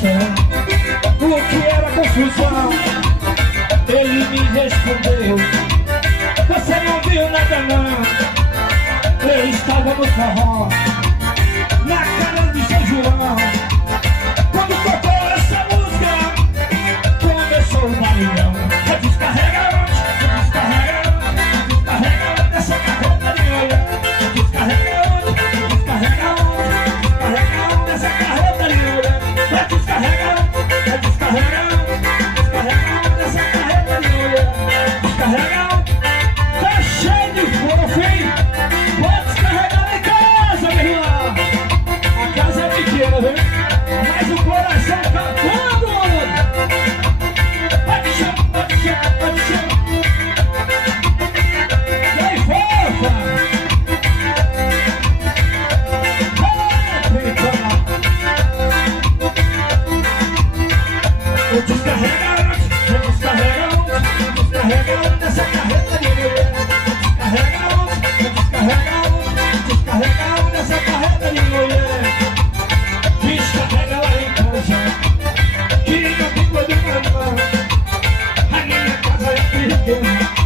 o que era confusão. Ele me respondeu: você não viu nada não, eu estava no forró, na cara de São João. Quando tocou essa música, começou o barulhão. Eu descarrega dessa carreta de olho. Descarrega dessa carreta de olho. Descarrega dessa carreta de olho. Descarrega, tá cheio de fofo, hein? Pode descarregar em casa, meu irmão. A casa é pequena, viu? Mas o coração tá todo, maluco. Pode chamar, pode chamar, pode chamar. Vem, fofa! Eu descarrego dessa carreta de mulher. Descarrega dessa carreta de mulher. Descarrega lá em casa, que não tem coisa de mamãe. A minha casa é pequena.